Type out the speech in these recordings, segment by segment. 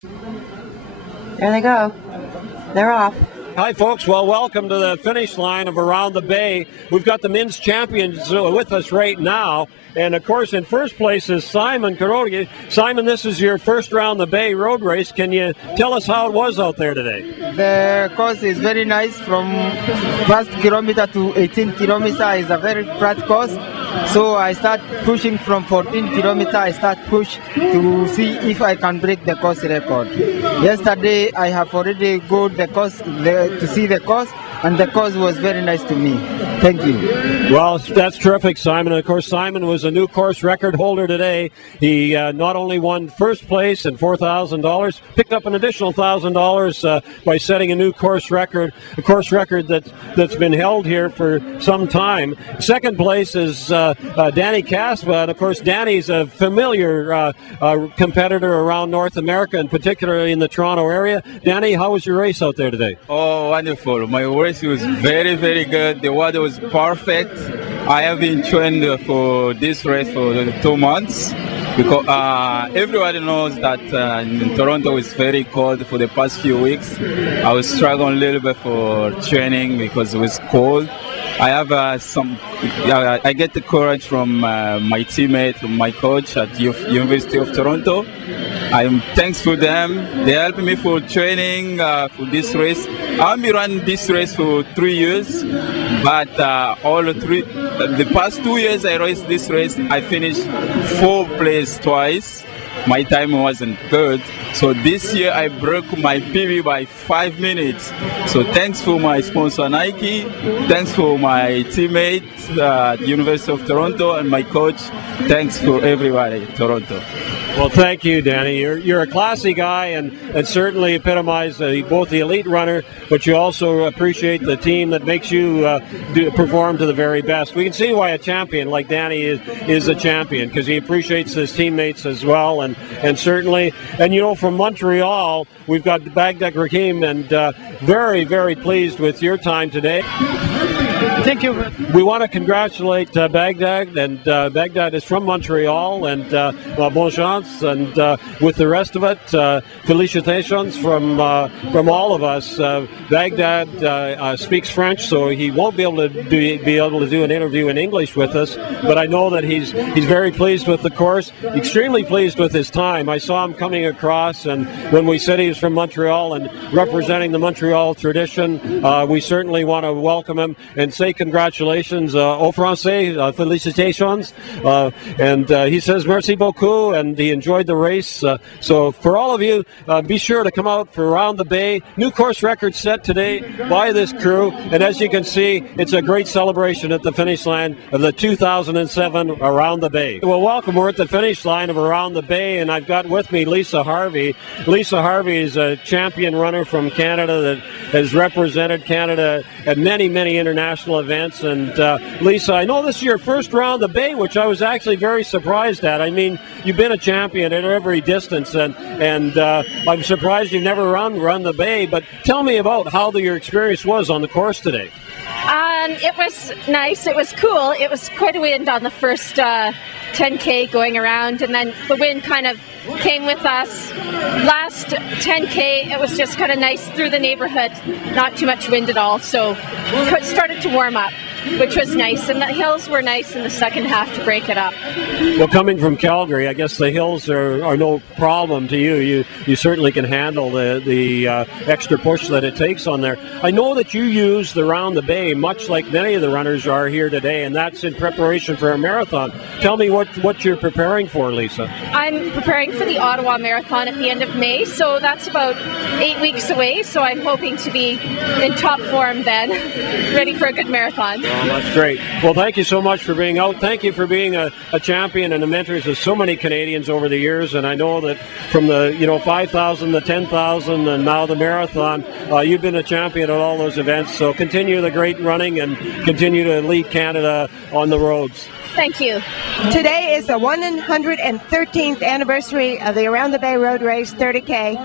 There they go. They're off. Hi, folks. Well, welcome to the finish line of Around the Bay. We've got the men's champions with us right now. And, of course, in first place is Simon Kurogi. Simon, this is your first Around the Bay road race. Can you tell us how it was out there today? The course is very nice. From first kilometer to 18 kilometer is a very flat course. So I start pushing from 14 kilometer. I start push to see if I can break the course record. Yesterday I have already go the course to see the course, and the course was very nice to me. Thank you. Well, that's terrific, Simon. And of course, Simon was a new course record holder today. He not only won first place and $4,000, picked up an additional $1,000 by setting a new course record, a course record that's been held here for some time. Second place is Danny Kaspa, and of course, Danny's a familiar competitor around North America, and particularly in the Toronto area. Danny, how was your race out there today? Oh, wonderful. My race was very, very good. The weather was perfect. I have been trained for this race for 2 months because everybody knows that in Toronto it's very cold for the past few weeks. I was struggling a little bit for training because it was cold. I have I get the courage from my teammate, my coach at University of Toronto. I'm thankful for them. They helped me for training for this race. I've been running this race for 3 years, but the past 2 years I raced this race, I finished 4th place twice. My time wasn't good. So this year I broke my PB by 5 minutes. So thanks for my sponsor Nike, thanks for my teammates at University of Toronto and my coach. Thanks for everybody at Toronto. Well, thank you, Danny. You're a classy guy and certainly epitomize both the elite runner, but you also appreciate the team that makes you perform to the very best. We can see why a champion like Danny is a champion, because he appreciates his teammates as well, and certainly, and you know, from Montreal, we've got Baghdad Rakim, and very, very pleased with your time today. Thank you. We want to congratulate Baghdad, and Baghdad is from Montreal, and bon chance, and with the rest of it, felicitations from all of us. Baghdad speaks French, so he won't be able to do an interview in English with us, but I know that he's very pleased with the course, extremely pleased with his time. I saw him coming across, and when we said he was from Montreal and representing the Montreal tradition, we certainly want to welcome him and say congratulations au français, félicitations, and he says merci beaucoup, and he enjoyed the race. So for all of you, be sure to come out for Around the Bay. New course record set today by this crew, and as you can see, it's a great celebration at the finish line of the 2007 Around the Bay. Well, welcome. We're at the finish line of Around the Bay, and I've got with me Lisa Harvey. Lisa Harvey is a champion runner from Canada that has represented Canada at many, many international events. And Lisa, I know this is your first Around the Bay, which I was actually very surprised at. I mean, you've been a champion at every distance, and I'm surprised you've never run the Bay. But tell me about how your experience was on the course today. It was nice. It was cool. It was quite a wind on the first 10K going around, and then the wind kind of came with us. Last 10K, it was just kind of nice through the neighborhood, not too much wind at all, so it started to warm up, which was nice, and the hills were nice in the second half to break it up. Well, coming from Calgary, I guess the hills are no problem to you. You certainly can handle the extra push that it takes on there. I know that you use the Around the Bay much like many of the runners are here today, and that's in preparation for a marathon. Tell me what you're preparing for, Lisa. I'm preparing for the Ottawa Marathon at the end of May, so that's about 8 weeks away, so I'm hoping to be in top form then, ready for a good marathon. Well, that's great. Well, thank you so much for being out. Thank you for being a champion and a mentor to so many Canadians over the years, and I know that from the 5,000, the 10,000, and now the marathon, you've been a champion at all those events, so continue the great running and continue to lead Canada on the roads. Thank you. Today is the 113th anniversary of the Around the Bay Road Race 30K.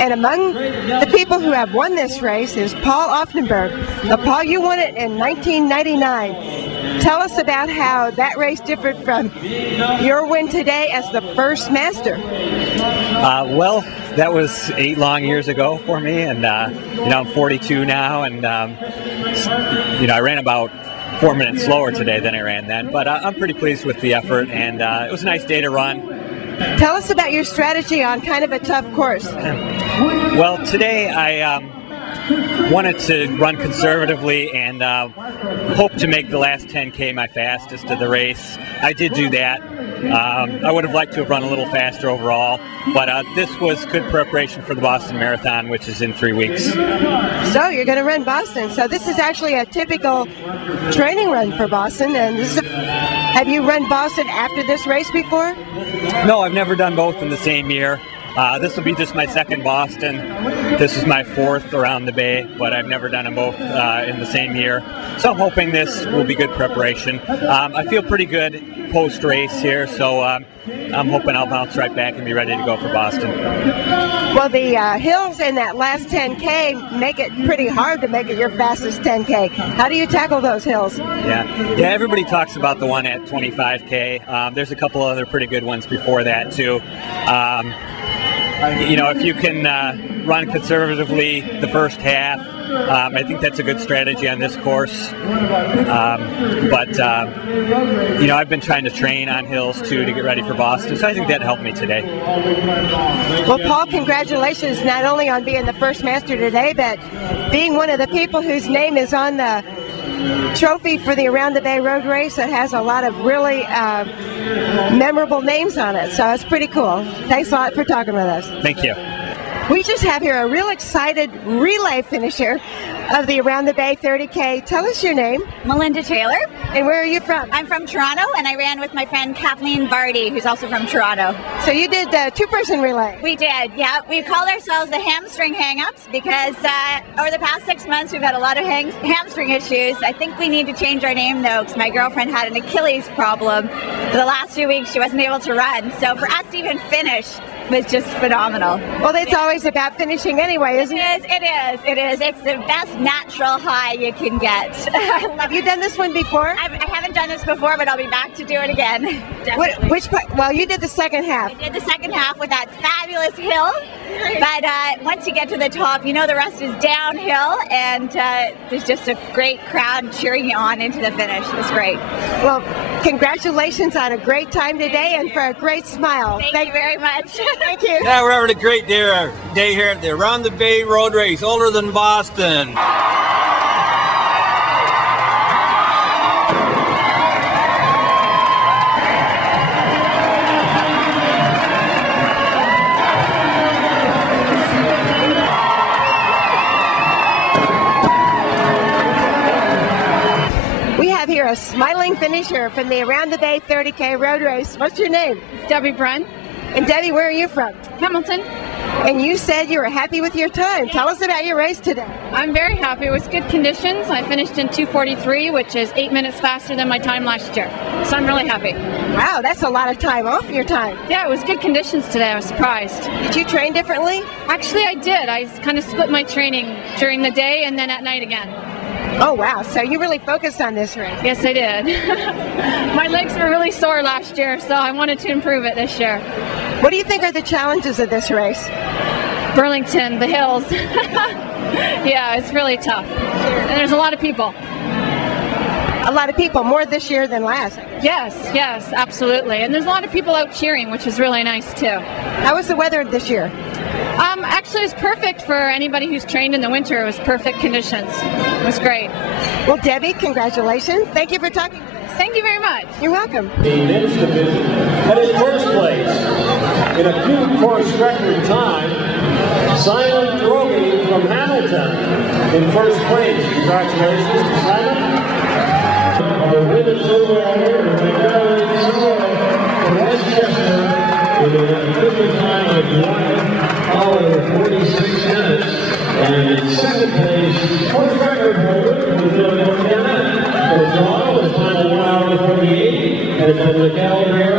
And among the people who have won this race is Paul Offenberg. Now, Paul, you won it in 1999. Tell us about how that race differed from your win today as the first master. Well, that was 8 long years ago for me, and I'm 42 now, and I ran about 4 minutes slower today than I ran then, but I'm pretty pleased with the effort, and it was a nice day to run. Tell us about your strategy on kind of a tough course. Well, today I wanted to run conservatively and hope to make the last 10K my fastest of the race. I did do that. I would have liked to have run a little faster overall, but this was good preparation for the Boston Marathon, which is in 3 weeks. So you're going to run Boston. So this is actually a typical training run for Boston. And this is have you run Boston after this race before? No, I've never done both in the same year. This will be just my second Boston. This is my 4th around the Bay, but I've never done them both in the same year. So I'm hoping this will be good preparation. I feel pretty good post-race here, so I'm hoping I'll bounce right back and be ready to go for Boston. Well, the hills in that last 10K make it pretty hard to make it your fastest 10K. How do you tackle those hills? Yeah, everybody talks about the one at 25K. There's a couple other pretty good ones before that, too. If you can run conservatively the first half, I think that's a good strategy on this course. I've been trying to train on hills too to get ready for Boston, so I think that helped me today. Well, Paul, congratulations not only on being the first master today, but being one of the people whose name is on the trophy for the Around the Bay Road Race. It has a lot of really memorable names on it, so it's pretty cool. Thanks a lot for talking with us. Thank you. We just have here a real excited relay finisher of the Around the Bay 30K. Tell us your name. Melinda Taylor. And where are you from? I'm from Toronto, and I ran with my friend Kathleen Vardy, who's also from Toronto. So you did the 2-person relay? We did, yeah. We called ourselves the hamstring hang-ups because over the past 6 months we've had a lot of hamstring issues. I think we need to change our name, though, because my girlfriend had an Achilles problem. For the last 2 weeks she wasn't able to run. So for us to even finish was just phenomenal. Well, it's always about finishing anyway, isn't it? It is. It's the best natural high you can get. Have you done this one before? I haven't done this before, but I'll be back to do it again. Which part? Well, you did the second half. I did the second half with that fabulous hill, but once you get to the top, the rest is downhill, and there's just a great crowd cheering you on into the finish. It's great. Well, congratulations on a great time today and for a great smile. Thank you very much. Thank you. Yeah, we're having a great day here at the Around the Bay Road Race, older than Boston. We have here a smiling finisher from the Around the Bay 30K Road Race. What's your name? Debbie Brunn. And Debbie, where are you from? Hamilton. And you said you were happy with your time. Tell us about your race today. I'm very happy. It was good conditions. I finished in 2:43, which is 8 minutes faster than my time last year. So I'm really happy. Wow, that's a lot of time off your time. Yeah, it was good conditions today. I was surprised. Did you train differently? Actually, I did. I kind of split my training during the day and then at night again. Oh, wow. So you really focused on this race. Yes, I did. My legs were really sore last year, so I wanted to improve it this year. What do you think are the challenges of this race? Burlington, the hills. Yeah, it's really tough. And there's a lot of people. A lot of people, more this year than last. Yes, absolutely. And there's a lot of people out cheering, which is really nice, too. How was the weather this year? Actually, it's perfect for anybody who's trained in the winter. It was perfect conditions. It was great. Well, Debbie, congratulations. Thank you for talking with us. Thank you very much. You're welcome. The men's division, but in first place, in a 2-course record time, Simon Droege from Hamilton in first place. Congratulations to Simon. Our winner silver here is from Westchester with a equipment time of 1 hour 46 minutes. And in second place, course record holder with Montana. For Toronto, it's time of 1 hour 48. And from the calendar